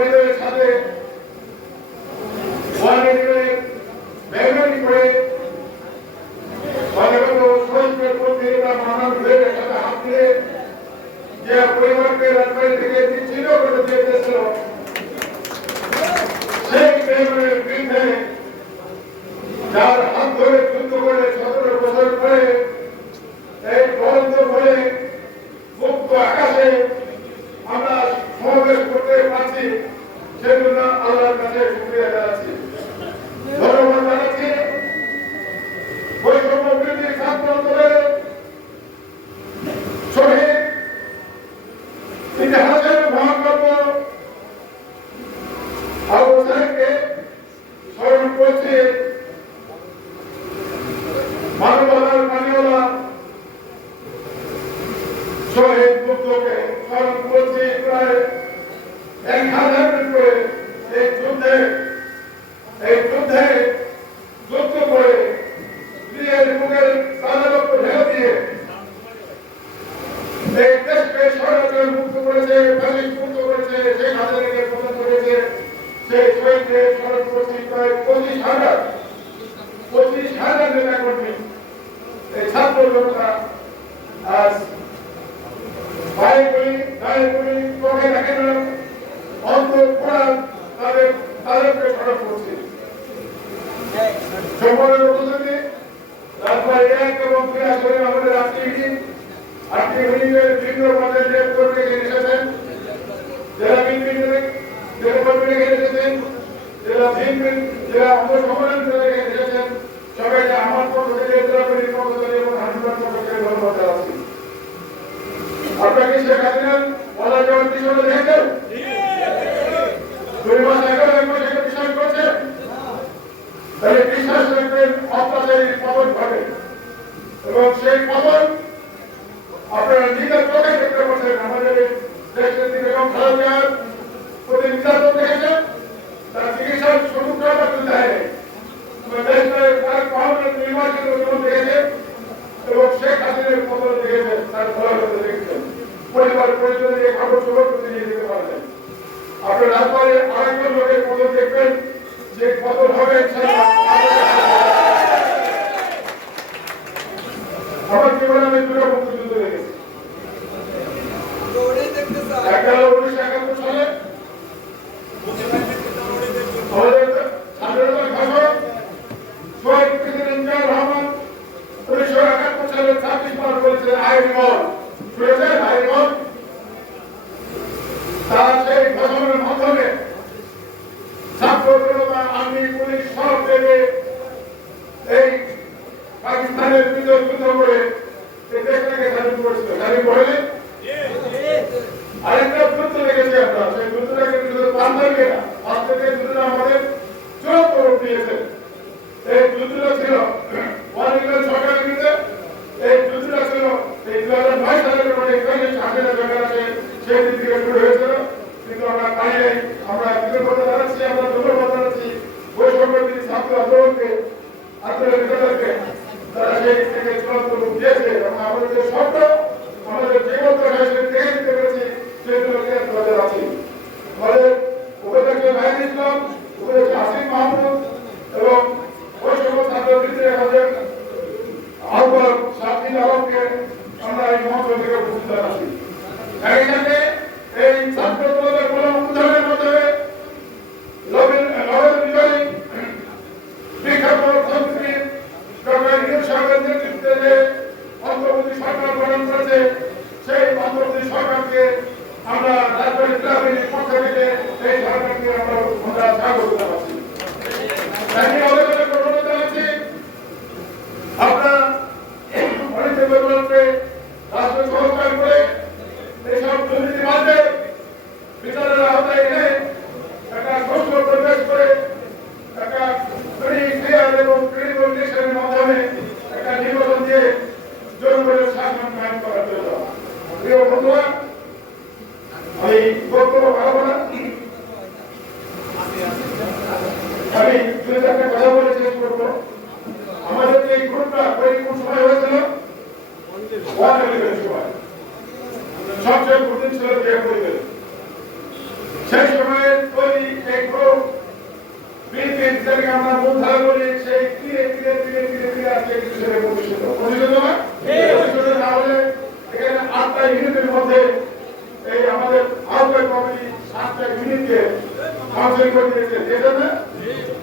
পরিবারের সাথে বেগুনি করে শহীদের মধ্যে মহান বিভাগের সাথে হাত দিয়ে যে পরিবারকে রাজবাড়ি থেকে বিচ্ছিন্ন করে দিয়েছিল, সেই বেগুনের বিরুদ্ধে যার হাত ধরে পঁচিশ হাজার পঁচিশ হাজার নেতা কর্মী। এই ছাত্র জনতা আজ পায়ে করি গায়ে করি, চোখে দেখে না, অন্তর প্রাণ তাদের তাদেরকে খরচ করছে। সময়ের উপযোগী তারপর এক এবং দুই আসলে আমাদের আজকে আজকে বিভিন্ন জেলা বিএনপির জেলা আমাদের সংগঠন থেকে এসেছেন সবাইকে আমার পক্ষ থেকে জেলা বিএনপির পক্ষ থেকে এবং হাসপাতাল পক্ষ থেকে ধন্যবাদ জানাচ্ছি। আপনাকে শেখ হাসিনার বলার জন্য কিছু দেখেছেন দুই মাস এগারো এক মাস একটা বিশ্বাস করছেন? তাহলে বিশ্বাস রাখবেন অত্যাচারী পতন ঘটে। এবং সেই পতন আপনারা নিজের চোখে দেখতে পাচ্ছেন আমাদের দেশের দিকে এবং খেলা প্রতি নির্যাতন দেখেছেন? তার থেকে কখনো ভালো আহ্বায়ক কমিটি সাতটা ইউনিটকে কাউন্সিলিং করে দিয়েছে। যে জন্য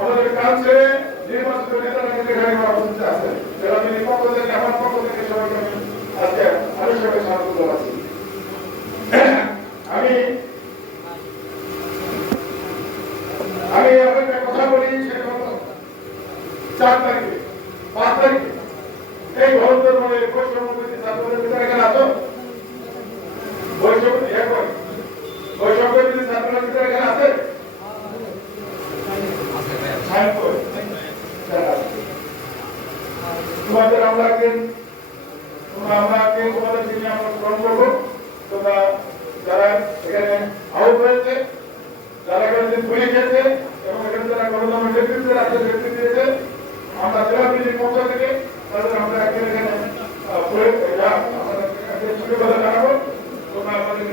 আমাদের কাউন্সিলে নির্বাচিত নেতারা কিন্তু এখানে আমার উপস্থিত আছেন যারা তিনি পক্ষ থেকে আমার পক্ষ থেকে সবাইকে আজকে আনুষ্ঠানিক স্বাগত জানাচ্ছি আমি আমি আপনাকে কথা বলি, সেটা চার তারিখ।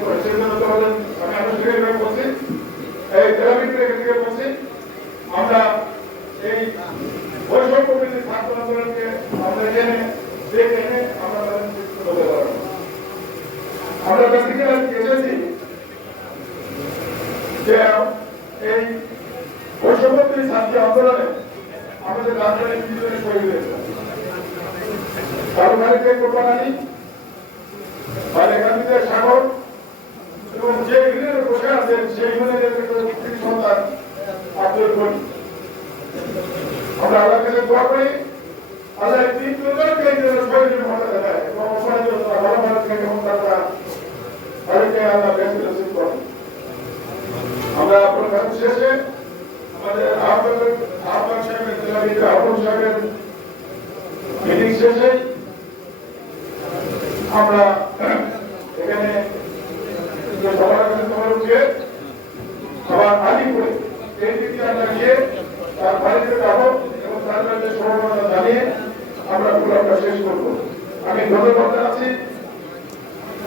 പ്രശ്നം എന്ന് പറഞ്ഞ് তার বাড়িতে যাব এবং তার বাড়িতে সমবেদনা জানিয়ে আমরা প্রোগ্রামটা শেষ করব। আমি ধন্যবাদ জানাচ্ছি।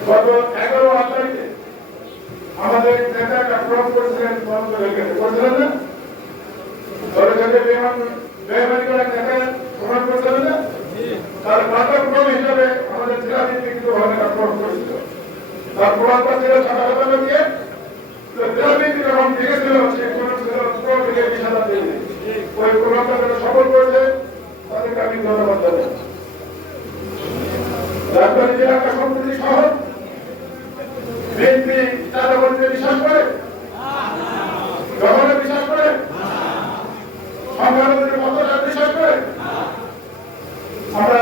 গত এগারো তারিখে আমাদের নেতা আক্রমণ করেছিলেন করেছিলেন না? দলের সাথে বেমান বেমানি করার নেতা প্রমাণ করেছিলেন না? তার বাতাক্রম হিসাবে আমাদের জেলা কিন্তু অনেক আক্রমণ করেছিল। তার প্রভাবটা ছিল সাধারণত লোকে জেলা ভিত্তিক এখন ছিল সে কোনো ছিল পুরো থেকে বিশালা দিয়ে। ওই জেলা একটা শহর, বিএনপি বিশ্বাস করে? জগনে বিশ্বাস করে? সংখ্যালঘুদের মতদার বিশ্বাস করে? আমরা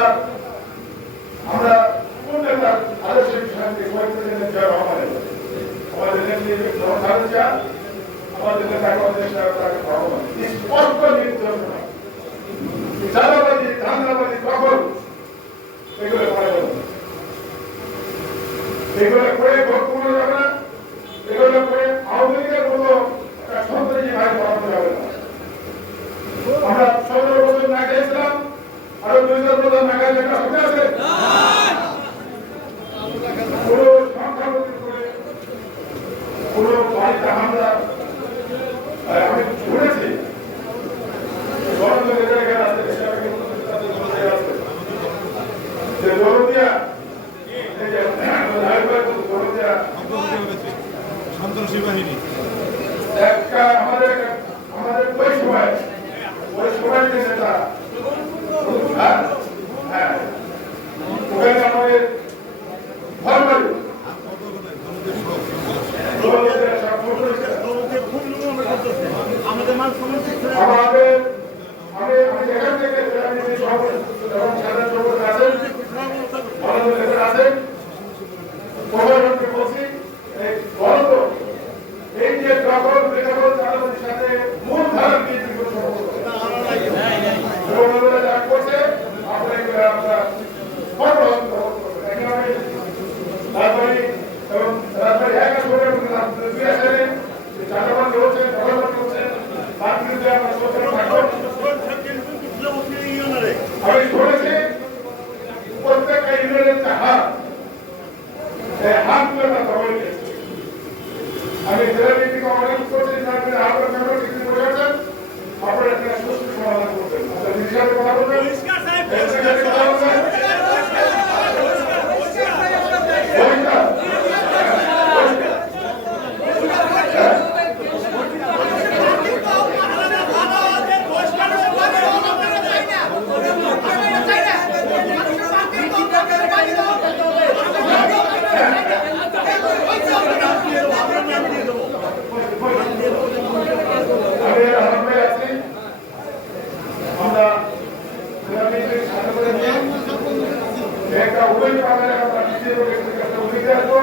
একটা উভয় পাবে আমরা নিজের একটা অধিকার আসব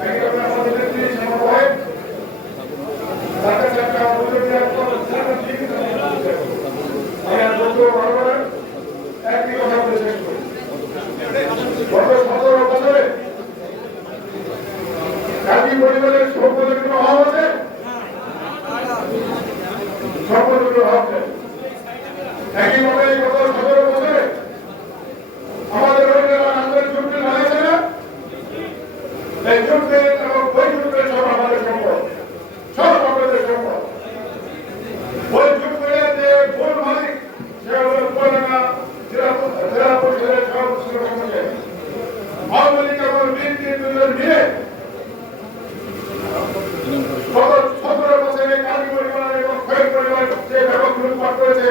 একইভাবে আমাদের নেত্রী শ্যামা ভাই তাদের একটা অধিকার আসব আমি আর বক্তব্য ভালো করে একই কথা বলে শেষ করি গত সতেরো বছরে একই পরিবারের সম্পদের কোনো অভাব আছে সম্পদের কোনো অভাব নেই একইভাবে এই গত সতেরো বছরে আমাদের রোগীরা আমাদের চুক্তি মানেছে না এই চুক্তি এবং ওই চুক্তির সব আমাদের সম্পদ সব আমাদের সম্পদ ওই চুক্তির যে মূল মালিক সে হল পুরানা জেলা জেলা পরিষদের সর্বোচ্চ কর্মচারী আওয়ামী লীগ এবং বিএনপি দুজন মিলে গত সতেরো বছরে কালী পরিবার এবং খয়ের পরিবার যে ব্যাপক লুটপাট করেছে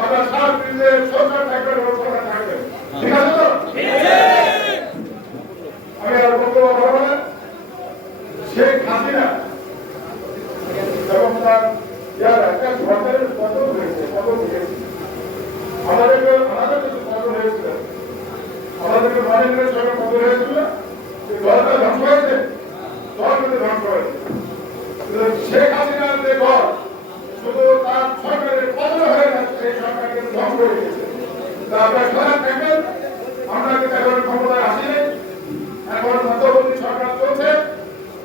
আমরা সার বিরুদ্ধে সরকার থাকবেন এবং সরকার থাকবেন ঠিক আছে তো আমি আর বক্তব্য বলব না শেখ হাসিনা এবং তার ইয়ার একটা সরকারের পতন হয়েছে পতন হয়েছে আমাদেরকে আমাদের কিন্তু পতন হয়েছিল আমাদেরকে মানিকের সঙ্গে পতন হয়েছিল যে দলটা ধ্বংস হয়েছে দল কিন্তু ধ্বংস হয়েছে কিন্তু শেখ হাসিনার যে দল শুধু তার সরকারের পতন হয়ে গেছে সেই সরকারকে ধ্বংস আমরা এখন ক্ষমতায় আসিনি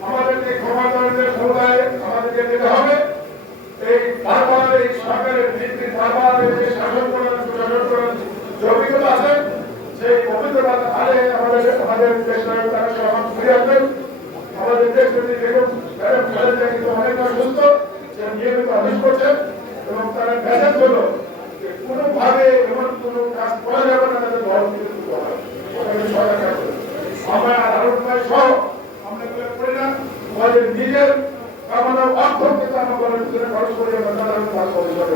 আমাদেরকে ক্ষমতাদের ক্ষমতায় যে অভিজ্ঞতা আরে আমাদের আমাদের দেশ তারা যদি বেগম ম্যাডাম খালেদা কিন্তু অনেকটা সুস্থ সে করছেন এবং তারা মেসেজ হলো যে কোনোভাবে এমন কোনো কাজ করা যাবে না যাতে দল বিরোধী ওখানে সরকার করে। আমরা আদালত ভাই সহ আমরা এগুলো করি না আমাদের নিজের কামনা অর্থ কিন্তু আমরা ভিতরে খরচ করি আমরা সাধারণ কাজ করতে পারি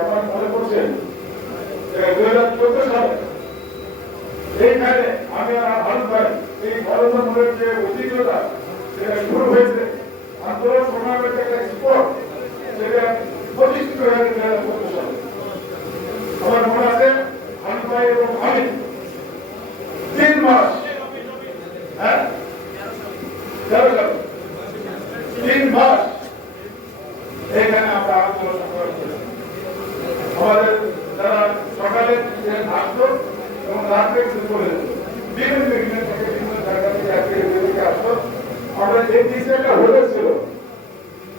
আমরা মনে পড়ছে এইখানে আমি আর ভারত ভাই এই গণতন্ত্রের যে ঐতিহ্যটা সেটা শুরু হয়েছে আন্দোলন সংগ্রামের একটা স্পট সেটা প্রতিষ্ঠিত হয়ে গেছে আমার মনে আছে ভারত ভাই এবং আমি তিন মাস হ্যাঁ? তিন মাস এখানে আমরা আন্দোলন সংগ্রাম আমাদের যারা সকালে আসতো এবং রাত্রে চলে যেত বিভিন্ন বিভিন্ন থেকে বিভিন্ন জায়গা থেকে আজকে এদিকে আসতো আমরা এই দিকে একটা হোটেল ছিল।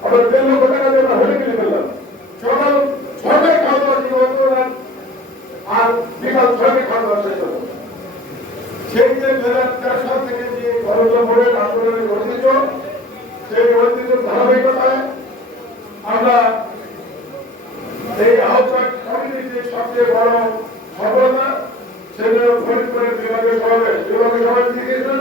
আমরা তেল লক্ষ টাকা দিয়ে আমরা হোটেল কিনে ফেললাম। সকাল ছটায় খাওয়া দাওয়া শুরু হতো আর বিকাল ছটায় খাওয়া দাওয়া শেষ হতো সেই যে দু হাজার তেরো সাল থেকে যে গণতন্ত্র বোর্ডের আন্দোলনের ঐতিহ্য সেই ঐতিহ্য ধারাবাহিকতায় আমরা এই আহ্বায়ক কমিটির যে সবচেয়ে বড় সফলতা, সেগুলো ফরিদপুরের বিভাগীয় সভাপতি বিভাগীয় সভাপতি গিয়েছিলেন না